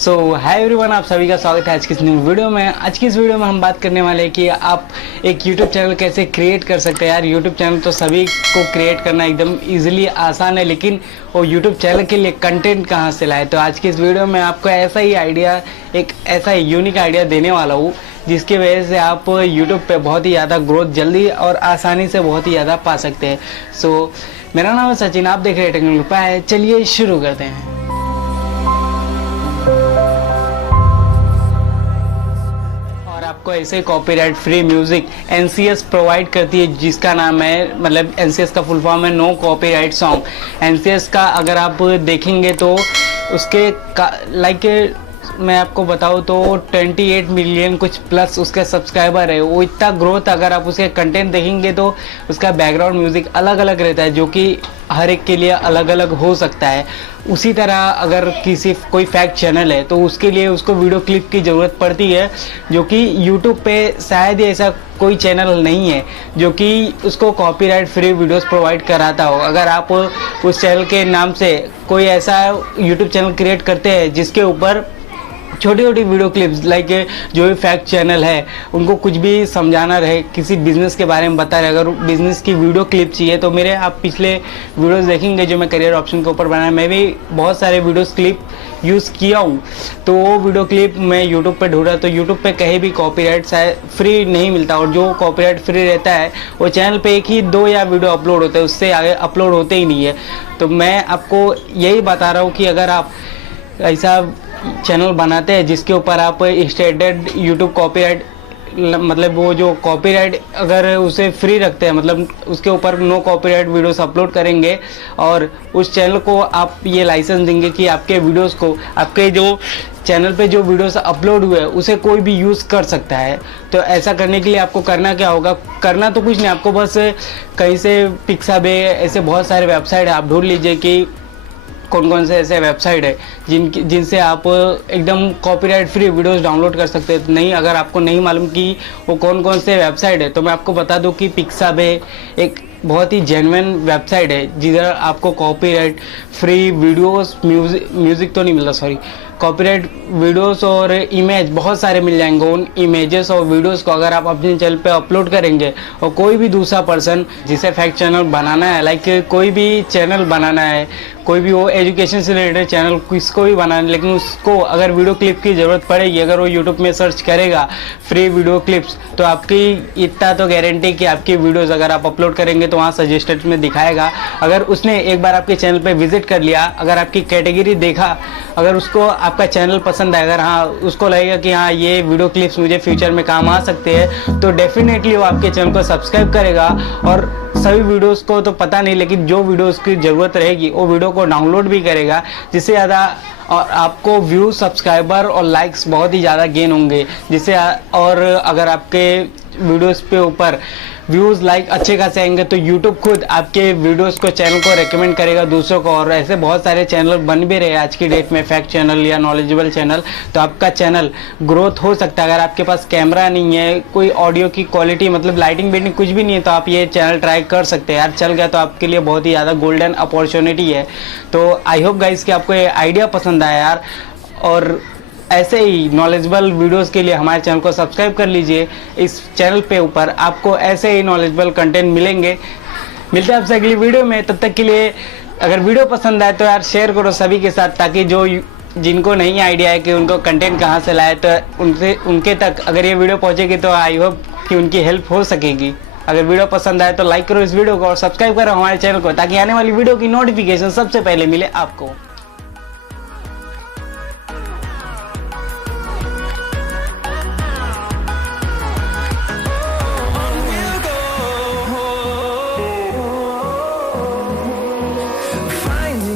सो hi everyone, आप सभी का स्वागत है आज की इस न्यू वीडियो में। आज की इस वीडियो में हम बात करने वाले हैं कि आप एक यूट्यूब चैनल कैसे क्रिएट कर सकते हैं। यार यूट्यूब चैनल तो सभी को क्रिएट करना एकदम इजीली आसान है, लेकिन वो यूट्यूब चैनल के लिए कंटेंट कहाँ से लाए। तो आज की इस वीडियो में आपको ऐसा ही आइडिया, एक ऐसा यूनिक आइडिया देने वाला हूँ जिसकी वजह से आप यूट्यूब पे बहुत ही ज़्यादा ग्रोथ जल्दी और आसानी से बहुत ही ज़्यादा पा सकते हैं। सो मेरा नाम है सचिन, आप देख रहे हैं टेक्निकल उपाय। चलिए शुरू करते हैं। आपको ऐसे copyright free music NCS provide करती है, जिसका नाम है, मतलब एनसीएस का फुल फॉर्म है नो कॉपीराइट सॉन्ग। एनसीएस का अगर आप देखेंगे तो उसके मैं आपको बताऊँ तो 28 मिलियन कुछ प्लस उसके सब्सक्राइबर है। वो इतना ग्रोथ, अगर आप उसके कंटेंट देखेंगे तो उसका बैकग्राउंड म्यूज़िक अलग अलग रहता है, जो कि हर एक के लिए अलग अलग हो सकता है। उसी तरह अगर कोई फैक्ट चैनल है तो उसके लिए उसको वीडियो क्लिप की ज़रूरत पड़ती है, जो कि यूट्यूब पे शायद ही ऐसा कोई चैनल नहीं है जो कि उसको कॉपीराइट फ्री वीडियोस प्रोवाइड कराता हो। अगर आप उस चैनल के नाम से कोई ऐसा यूट्यूब चैनल क्रिएट करते हैं जिसके ऊपर छोटी छोटी वीडियो क्लिप्स, जो भी फैक्ट चैनल है उनको कुछ भी समझाना रहे, किसी बिज़नेस के बारे में बता रहे, अगर बिज़नेस की वीडियो क्लिप चाहिए तो मेरे आप पिछले वीडियोस देखेंगे जो मैं करियर ऑप्शन के ऊपर बनाया। मैं भी बहुत सारे वीडियोस क्लिप यूज़ किया हूँ, तो वो वीडियो क्लिप मैं यूट्यूब पे ढूंढा तो यूट्यूब पे कहीं भी कॉपीराइट फ्री नहीं मिलता, और जो कॉपीराइट फ्री रहता है वो चैनल पे एक ही 2 या वीडियो अपलोड होते हैं, उससे आगे अपलोड होते ही नहीं है। तो मैं आपको यही बता रहा हूँ कि अगर आप ऐसा चैनल बनाते हैं जिसके ऊपर आप स्टेटेड यूट्यूब कॉपीराइट, मतलब वो जो कॉपीराइट अगर उसे फ्री रखते हैं, मतलब उसके ऊपर नो कॉपीराइट वीडियोस अपलोड करेंगे और उस चैनल को आप ये लाइसेंस देंगे कि आपके वीडियोस को, आपके जो चैनल पे जो वीडियोस अपलोड हुए उसे कोई भी यूज़ कर सकता है। तो ऐसा करने के लिए आपको करना क्या होगा, करना तो कुछ नहीं, आपको बस कहीं से पिक्साबे, ऐसे बहुत सारे वेबसाइट है, आप ढूंढ लीजिए कि कौन कौन से ऐसे वेबसाइट है जिनसे आप एकदम कॉपीराइट फ्री वीडियोस डाउनलोड कर सकते हैं। नहीं, अगर आपको नहीं मालूम कि वो कौन कौन से वेबसाइट है तो मैं आपको बता दूं कि पिक्साबे एक बहुत ही जेन्युइन वेबसाइट है जिधर आपको कॉपीराइट फ्री वीडियोस, म्यूज़िक तो नहीं मिलता, सॉरी, कॉपीराइट वीडियोस और इमेज बहुत सारे मिल जाएंगे। उन इमेजेस और वीडियोस को अगर आप अपने चैनल पे अपलोड करेंगे और कोई भी दूसरा पर्सन जिसे फैक्ट चैनल बनाना है, कोई भी चैनल बनाना है, कोई भी वो एजुकेशन से रिलेटेड चैनल किसको भी बनाना है, लेकिन उसको अगर वीडियो क्लिप की ज़रूरत पड़ेगी, अगर वो यूट्यूब में सर्च करेगा फ्री वीडियो क्लिप्स, तो आपकी इतना तो गारंटी कि आपकी वीडियोज़ अगर आप अपलोड करेंगे तो वहाँ सजेस्टेड में दिखाएगा। अगर उसने एक बार आपके चैनल पे विजिट कर लिया, अगर आपकी कैटेगरी देखा, अगर उसको आपका चैनल पसंद है, अगर हाँ उसको लगेगा कि हाँ ये वीडियो क्लिप्स मुझे फ्यूचर में काम आ सकते हैं, तो डेफिनेटली वो आपके चैनल को सब्सक्राइब करेगा। और सभी वीडियोस को तो पता नहीं, लेकिन जो वीडियोस की ज़रूरत रहेगी वो वीडियो को डाउनलोड भी करेगा, जिससे ज़्यादा और आपको व्यू, सब्सक्राइबर और लाइक्स बहुत ही ज़्यादा गेन होंगे, जिससे और अगर आपके वीडियोस पे ऊपर व्यूज़, लाइक अच्छे खासे आएंगे तो यूट्यूब खुद आपके वीडियोस को, चैनल को रेकमेंड करेगा दूसरों को। और ऐसे बहुत सारे चैनल बन भी रहे हैं आज की डेट में, फैक्ट चैनल या नॉलेजेबल चैनल, तो आपका चैनल ग्रोथ हो सकता है। अगर आपके पास कैमरा नहीं है, कोई ऑडियो की क्वालिटी, मतलब लाइटिंग बेटिंग कुछ भी नहीं है, तो आप ये चैनल ट्राई कर सकते हैं। यार चल गया तो आपके लिए बहुत ही ज़्यादा गोल्डन अपॉर्चुनिटी है। तो आई होप गाइस कि आपको ये आइडिया पसंद आया यार, और ऐसे ही नॉलेजेबल वीडियोस के लिए हमारे चैनल को सब्सक्राइब कर लीजिए। इस चैनल पे ऊपर आपको ऐसे ही नॉलेजेबल कंटेंट मिलेंगे। मिलते हैं आपसे अगली वीडियो में, तब तक के लिए अगर वीडियो पसंद आए तो यार शेयर करो सभी के साथ, ताकि जिनको नहीं आइडिया है कि उनको कंटेंट कहाँ से लाए, तो उनके तक अगर ये वीडियो पहुँचेगी तो आई होप कि उनकी हेल्प हो सकेगी। अगर वीडियो पसंद आए तो लाइक करो इस वीडियो को और सब्सक्राइब करो हमारे चैनल को, ताकि आने वाली वीडियो की नोटिफिकेशन सबसे पहले मिले आपको।